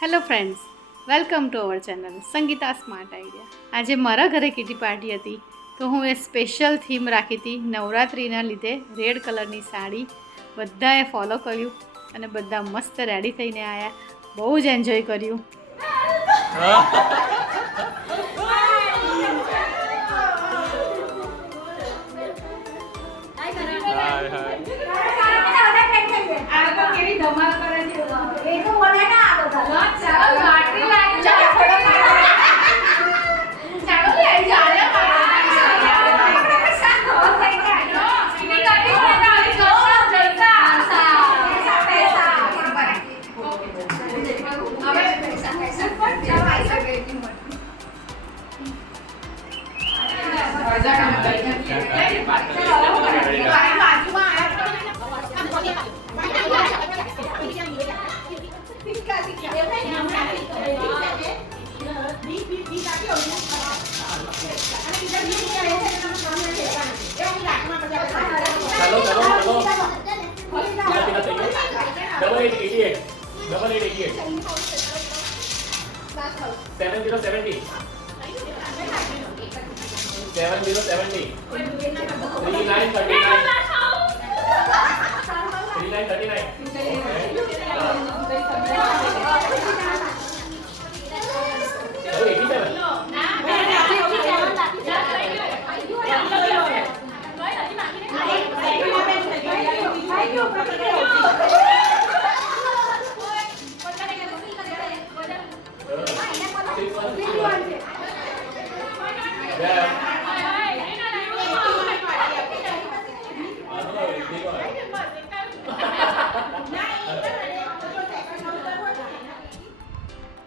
Hello friends, welcome to our channel Sangeeta smart idea. આજે મારા ઘરે કિટી પાર્ટી હતી, તો હું એ સ્પેશિયલ થીમ રાખી હતી નવરાત્રિના લીધે। રેડ કલરની સાડી બધાએ ફોલો કર્યું અને બધા મસ્ત રેડી થઈને આવ્યા। બહુ જ એન્જોય કર્યું। કેવી ધમાલ કરે છે એ તો બોલે ના આ બધા ચાલો લાટરી લાગી ચાલો થોડો ચાલો લે ચાલે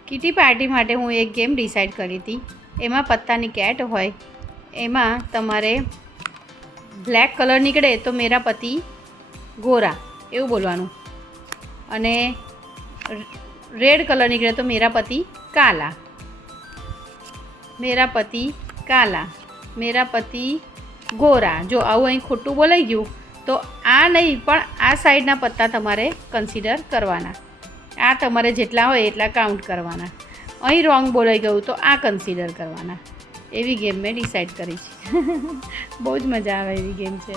કિટી પાર્ટી માટે હું એક ગેમ ડિસાઈડ કરી હતી। એમાં પત્તાની કેટ હોય, એમાં તમારે બ્લેક કલર નીકળે તો મેરા પતિ ગોરા એવું બોલવાનું, અને રેડ કલર નીકળે તો મેરા પતિ કાલા, મેરા પતિ કાલા, મેરા પતિ ગોરા। જો આવું અહીં ખોટું બોલાઈ ગયું તો આ નહીં પણ આ સાઈડના પત્તા તમારે કન્સિડર કરવાના। આ તમારે જેટલા હોય એટલા કાઉન્ટ કરવાના। અહીં રોંગ બોલાઈ ગયું તો આ કન્સિડર કરવાના। એવી ગેમ મેં ડિસાઈડ કરી છે। બહુ જ મજા આવે એવી ગેમ છે।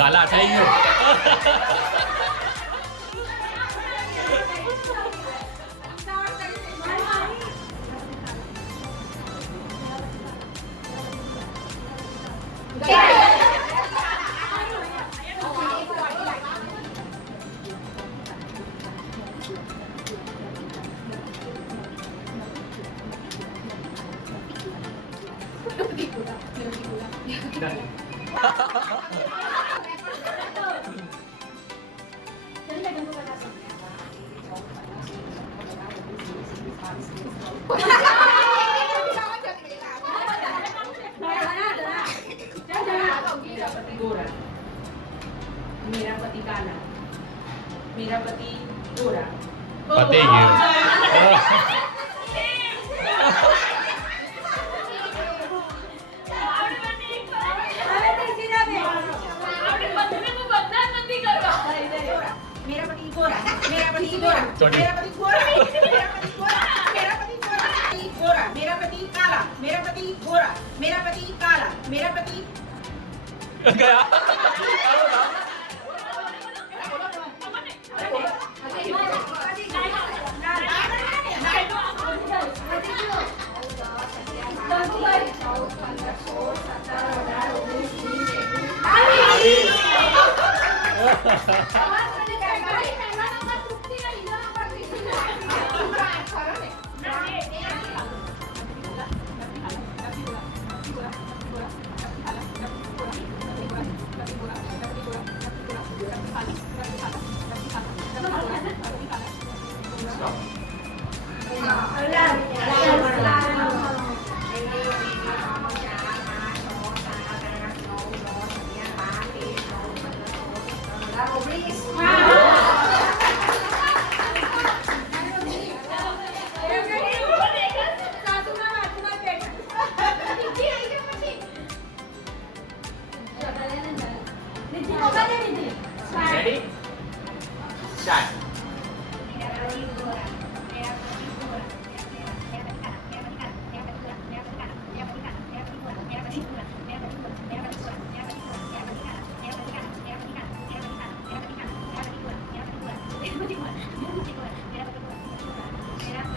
કાલા થઈ ગયું. गोरा, मेरा पति काला, मेरा पति गोरा. પતી ગયું. मेरा पति गोरा, मेरा पति गोरा, मेरा पति गोरा, मेरा पति गोरा, मेरा पति गोरा, मेरा पति काला, मेरा पति गोरा, मेरा पति काला, मेरा पति ગયા. Ready? Start.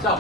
Stop.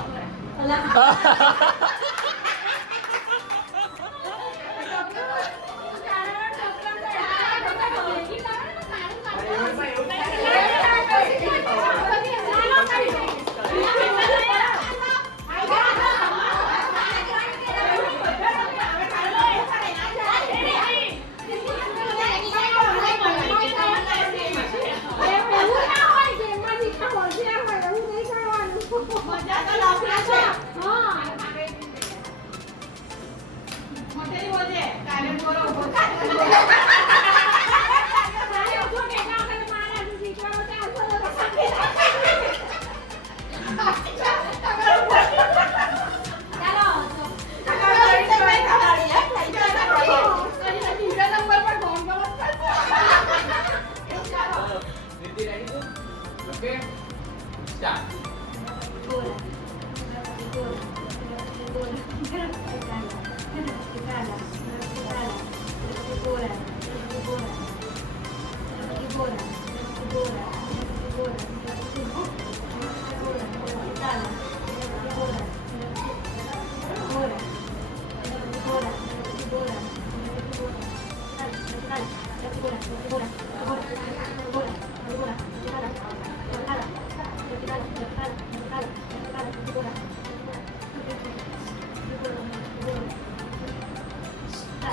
Okay, start.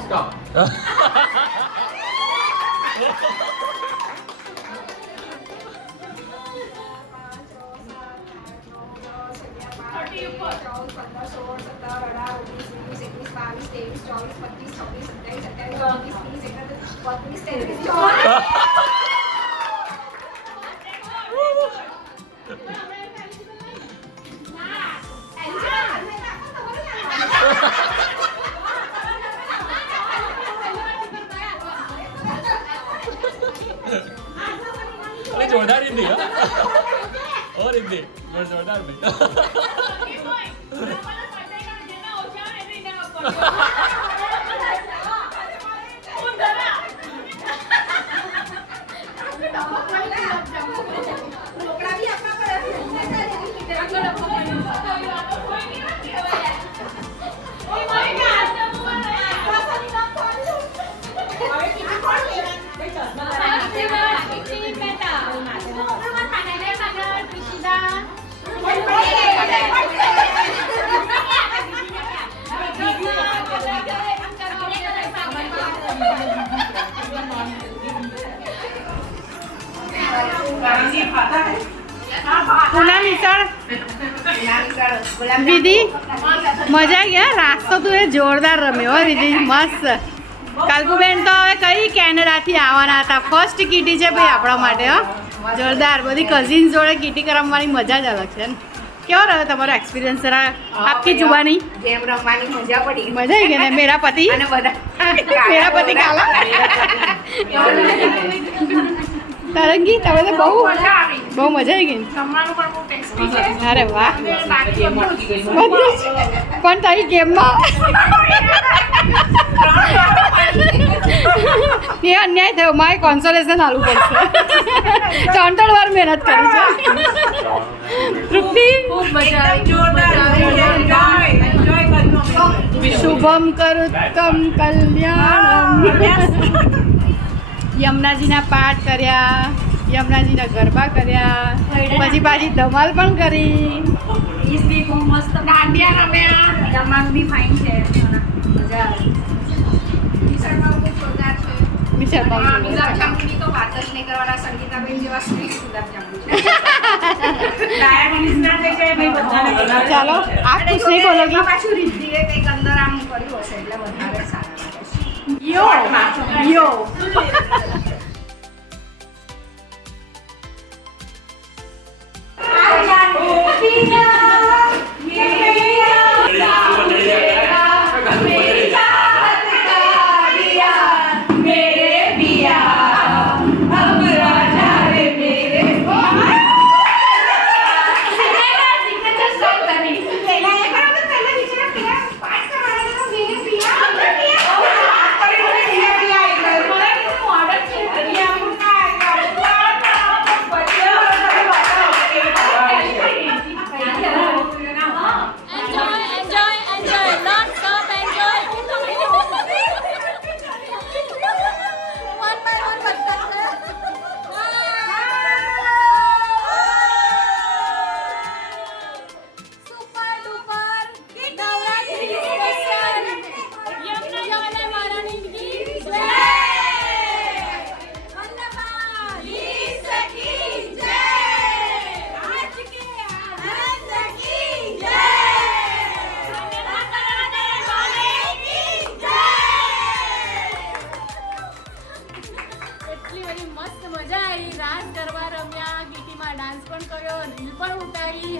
Stop. अरे जोरदार हिंदी है और हिंदी जोरदार भाई પૂનમ મિસળ વિધિ મજા આવી ગયા. રાસ તો તું એ જોરદાર રમ્યો હો વિધિ, મસ્ત. કાલકુબેન તો હવે કઈ કેનેડાથી આવવાના હતા. ફર્સ્ટ કીટી છે ભાઈ આપણા માટે. હો જોરદાર. બધી કઝિન્સ જોડે કીટી રમવાની મજા જ અલગ છે ને. કેવો રહ્યો તમારો એક્સપિરિયન્સ? જરા આપકી જુબાની. ગેમ રમવાની મજા પડી. મજા આવી ગઈ ને? મેરા પતિ અને બધા મેરા પતિ કાલા તરંગી, તમે તો બહુ બહુ મજા આવી ગઈ. જમવાનું પણ બહુ ટેસ્ટી છે. અરે વાહ. બધું જ. પણ તારી ગેમમાં એ અન્યાય થયો. મારે કોન્સોલેશન આલવું પડશે. 3 વાર મહેનત કરી છે. તૃપ્તિ શુભમ કરુત્તમ કલ્યાણમ. યમુનાજીના પાઠ કર્યા, યમુનાજીના ગરબા કર્યા, પછી પાછી ધમાલ પણ કરી. ઈસબી બહુ મસ્ત દાંડિયા રમ્યા. જમવાનું બી ફાઇન છે. મજા આવે. મિસળમાં બહુ જોરદાર છે. મિસળમાં ગુલાબજાંબુની તો વાત જ નહીં કરવાના. સંગીતાબેન જેવા સ્વીટ ગુલાબજાંબુ છે. ડાયાબિટીસ ના થઈ જાય ભાઈ બધાને. ચાલો આપ કુછ નહીં બોલોગી. પાછું રિદ્ધિએ કંઈક અંદર આમ કર્યું હશે એટલે વધારે સારું લાગે. યો યો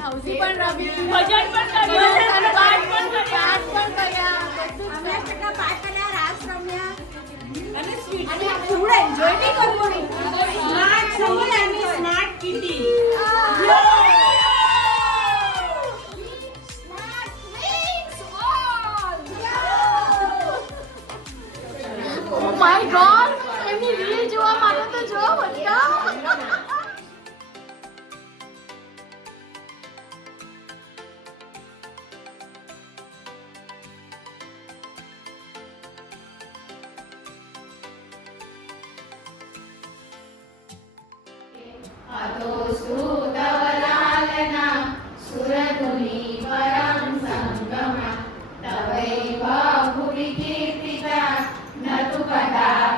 હાઉસી પણ રમી, ભજન પણ કર્યું, અને પાઠ પણ કર્યા, અમે કેટલા પાઠ કર્યા, રાસ રમ્યા અને સ્વીટ અને ફૂડ એન્જોય બી કરવું. સ્માર્ટ ફૂડ અને smart kitty. Oh my God, એમની રીલ જોવા માટે તો જો બધા. કીર્તિતા ન તું કદા